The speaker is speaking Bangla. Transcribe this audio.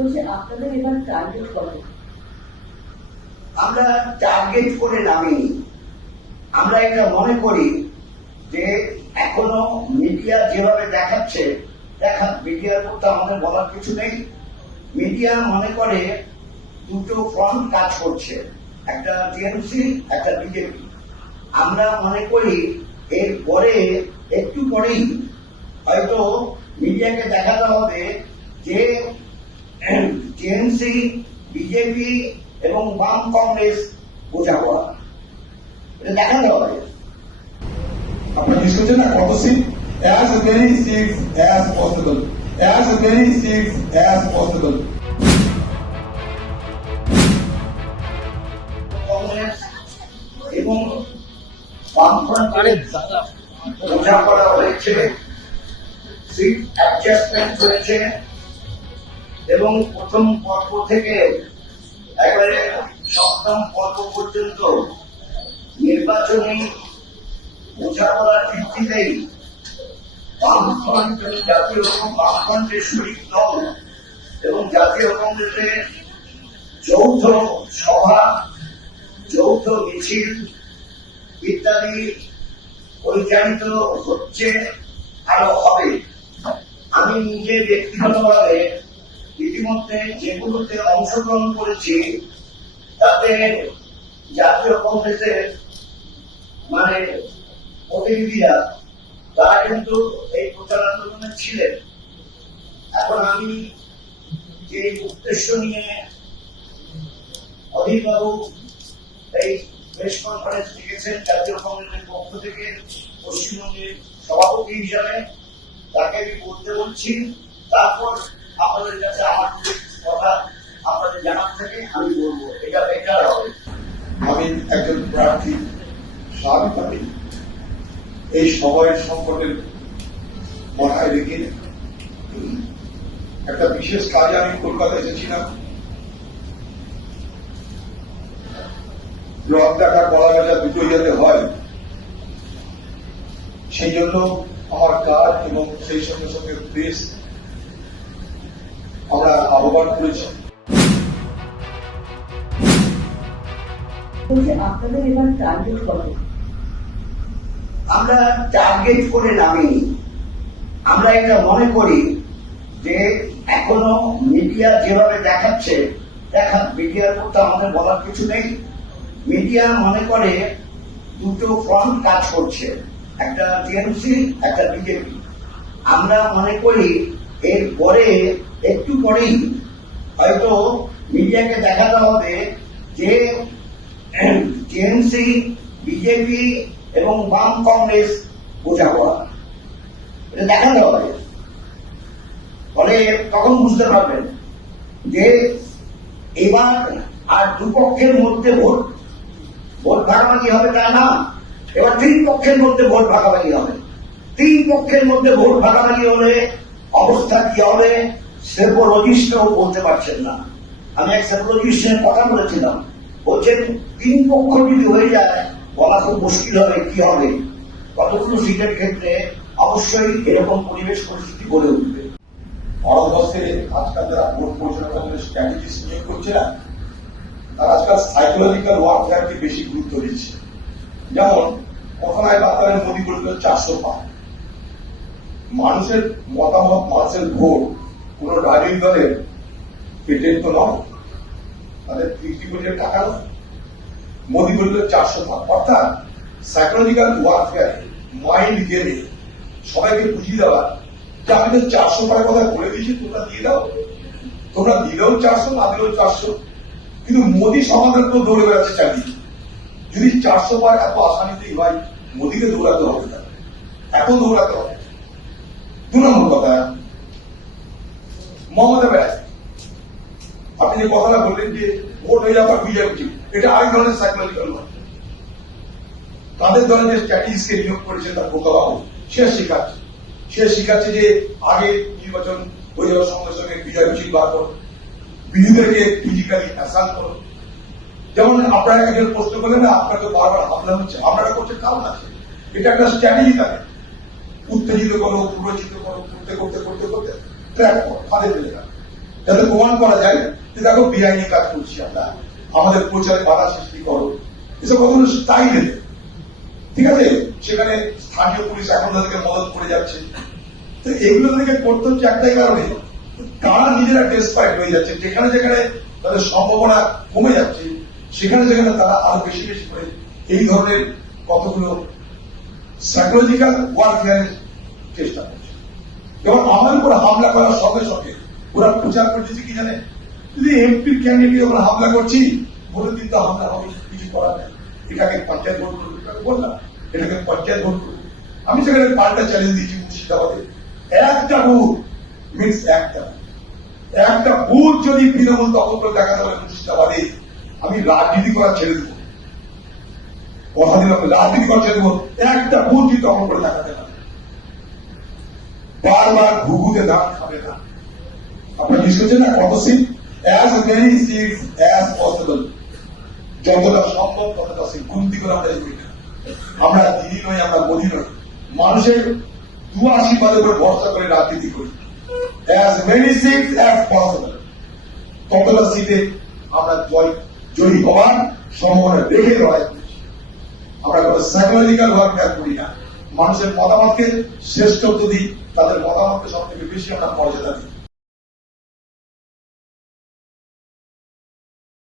আপনাদের এবার টার্গেট কত? আমরা টার্গেট করে নামিনি। আমরা এটা মনে করি যে এখনো মিডিয়া যেভাবে দেখাচ্ছে, মিডিয়ার মধ্যে আমাদের বলার কিছু নেই। মিডিয়া মনে করে দুটো ফ্রন্ট কাজ করছে, একটা টিএমসি, একটা বিজেপি। আমরা মনে করি এর পরে একটু পরেই হয়তো মিডিয়াকে দেখাতে হবে যে টিএমসি, বিজেপি এবং বাম কংগ্রেস বোঝাপড়া, এটা দেখাতে হবে। আপনারা শুনছেন না, কত seat? as many seats as possible, as many seats as possible. Congress এবং বামফ্রন্টের বোঝাপড়া হয়েছে, সিট অ্যাডজাস্টমেন্ট হয়েছে এবং প্রথম পর্ব থেকে একেবারে সপ্তম পর্ব পর্যন্ত নির্বাচনী বোঝাপড়ার ভিত্তিতেই বামফ্রন্টের শরিক দল এবং জাতীয় কংগ্রেসের যৌথ সভা, যৌথ মিছিল ইত্যাদি পরিচালিত হচ্ছে, আরো হবে। আমি নিজে ব্যক্তিগতভাবে ইতিমধ্যে যেগুলোতে অংশগ্রহণ করেছি তাতে জাতীয় কংগ্রেসের প্রতিনিধিরা তারা কিন্তু এই প্রচার আন্দোলনে ছিলেন। এখন আমি যে উদ্দেশ্য নিয়ে অধীরবাবু এই প্রেস কনফারেন্স ডেকেছেন জাতীয় কংগ্রেসের পক্ষ থেকে পশ্চিমবঙ্গের সভাপতি হিসাবে, তাকে আমি বলতে বলছি। তারপর আপনাদের কাছে আমার কথা আপনাদের জানার থেকে আমি বলবো, এটা বেটার হবে। আমি একজন প্রার্থী, স্বাভাবিকভাবেই এই সময়ের সংকটের মাথায় রেখে একটা বিশেষ কাজে আমি কলকাতা এসেছিলাম। রথ দেখা, কলা বেচা দুটোই যাতে হয়, সেই জন্য আমার কাজ এবং সেই সঙ্গে সঙ্গে প্রেস আমরা আহ্বান করেছি। আপনাদের এবার টার্গেট কত? আমরা টার্গেট করে নামিনি। আমরা এটা মনে করি যে এখনো মিডিয়া যেভাবে দেখাচ্ছে, মিডিয়ার মধ্যে আমাদের বলার কিছু নেই। মিডিয়া মনে করে দুটো ফ্রন্ট কাজ করছে, একটা টিএমসি, একটা বিজেপি। আমরা মনে করি এর পরে একটু পরেই হয়তো মিডিয়াকে দেখাতে হবে যে টিএমসি, বিজেপি এবং বাম কংগ্রেস বোঝাপড়া, এটা দেখাতে হবে। ফলে তখন বুঝতে পারবেন যে এবার আর দুপক্ষের মধ্যে ভোট ভাগাভাগি হবে তা না, এবার তিন পক্ষের মধ্যে ভোট ভাগাভাগি হবে। তিন পক্ষের মধ্যে ভোট ভাগাভাগি হলে অবস্থা কি হবে সেপোলজিস্টও বলতে পারছেন না। আমি এক সেপোলজিস্টের কথা বলেছিলাম, বলছেন তিন পক্ষ যদি হয়ে যায় বলা খুব মুশকিল হবে, কি হবে। কতগুলো সিটের ক্ষেত্রে অবশ্যই এরকম পরিবেশ পরিস্থিতি গড়ে উঠবে। ভারতবর্ষে আজকাল যারা ভোট পরিচালনা করে স্ট্র্যাটেজিস নিয়োগ করছে না, তারা আজকাল সাইকোলজিক্যাল ওয়ারফেয়ারকে বেশি গুরুত্ব দিচ্ছে। যেমন কথায় বার্তায় মোদী বলল 400 পার। মানুষের মতামত, মানুষের ভোট কোন রাজনৈতিক দলের পেটের তো নয়, তাদের 50 কোটি টাকা নয়। মোদী বলল 400 পার, অর্থাৎ সাইকোলজিক্যাল ওয়ারফেয়ার, মাইন্ড গেমে সবাইকে বুঝিয়ে দেওয়া যে আমি তো 400 পারের কথা বলে দিয়েছি, তোমরা দিয়ে দাও। তোমরা দিলেও 400, না দিলেও 400। কিন্তু মোদী সমাধান তো দৌড়ে বেড়াচ্ছে চালিয়ে। যদি 400 পার এত আসানিতেই হয়, মোদীকে দৌড়াতে হবে না, এত দৌড়াতে হবে। 2 নম্বর কথা, মমতা ব্যানার্জি, আপনি যে কথাটা বললেন যে ভোট হয়ে যাওয়ার বিজেপি, এটা আরেক ধরনের সাইকোলজিক্যাল ওয়ার। তাদের দলে যে স্ট্র্যাটেজিসকে নিয়োগ করেছে তার বোকাবাবু, সে শিখাচ্ছে যে আগে নির্বাচন হয়ে যাওয়ার সঙ্গে সঙ্গে বিজয় মিছিল বার করো, বিরোধীদেরকে ফিজিক্যালি অ্যাসাল্ট করো। যেমন আপনারা একজন প্রশ্ন করলেন না, আপনাকে বারবার হামলা হচ্ছে, হামলাটা করছে কারণ আছে, এটা একটা স্ট্র্যাটেজি। থাকে উত্তেজিত করো, প্ররোচিত করো, করতে করতে করতে করতে ট্র্যাক করো, ফাঁদে ফেলে রাখো। যাতে প্রমাণ করা যায় যে দেখো বেআইনি কাজ করছি আমরা, আমাদের প্রচারে বাধা সৃষ্টি করো, এসব কতগুলো স্টাইল। ঠিক আছে, সেখানে স্থানীয় পুলিশ এখন তাদেরকে মদত করে যাচ্ছে। তো এগুলো তাদেরকে করতে হচ্ছে একটাই কারণে, তারা নিজেরা ডেসপাইট হয়ে যাচ্ছে, যেখানে যেখানে তাদের সম্ভাবনা কমে যাচ্ছে সেখানে যেখানে তারা আরো বেশি বেশি করে এই ধরনের কতগুলো সাইকোলজিক্যাল ওয়ারফেয়ারের চেষ্টা করছে। এবং আমাদের উপর হামলা করার সঙ্গে সঙ্গে ওরা প্রচার করতেছে কি জানে, যদি এমপির ক্যান্ডিডেট ওরা হামলা করছি, ভোটের দিন তো হামলা হবে, কিছু করার নেই, এটাকে পঞ্চায়েত ভোট করবো, এটাকে বললাম এটাকে পঞ্চায়েত ভোট করবো। আমি সেখানে পাল্টা চ্যালেঞ্জ দিচ্ছি মুর্শিদাবাদে, একটা বুথ মিনস একটা বুথ যদি তৃণমূল দখল করে দেখাতে পারে মুর্শিদাবাদে, আমি রাজনীতি করা ছেড়ে দেবো, কথা দিলাম রাজনীতি করা ছেড়ে দেবো। একটা বুথ যদি দখল করে দেখাতে পারে, বারবার ঘুঘুতে ধান খাবে না। আপনারা জিজ্ঞেস করছেন না কত seat, as many seats as possible, যতটা সম্ভব ততটা সিট গুনতি করে আমরা এগিয়ে যাই। আমরা দিদি নই, আমরা মোদি নই, মানুষের দু আশীর্বাদের উপর ভরসা করে রাজনীতি করি। As many seats as possible, ততটা সিটে আমরা জয়ী হওয়ার সম্ভাবনা রেখে লড়াই করছি। আমরা কোনো সাইকোলজিক্যাল ওয়ারফেয়ার করি না, মানুষের মতামতকে শ্রেষ্ঠত্ব দিই, তাদের মতামতকে সব থেকে বেশি আমরা মর্যাদা দিই।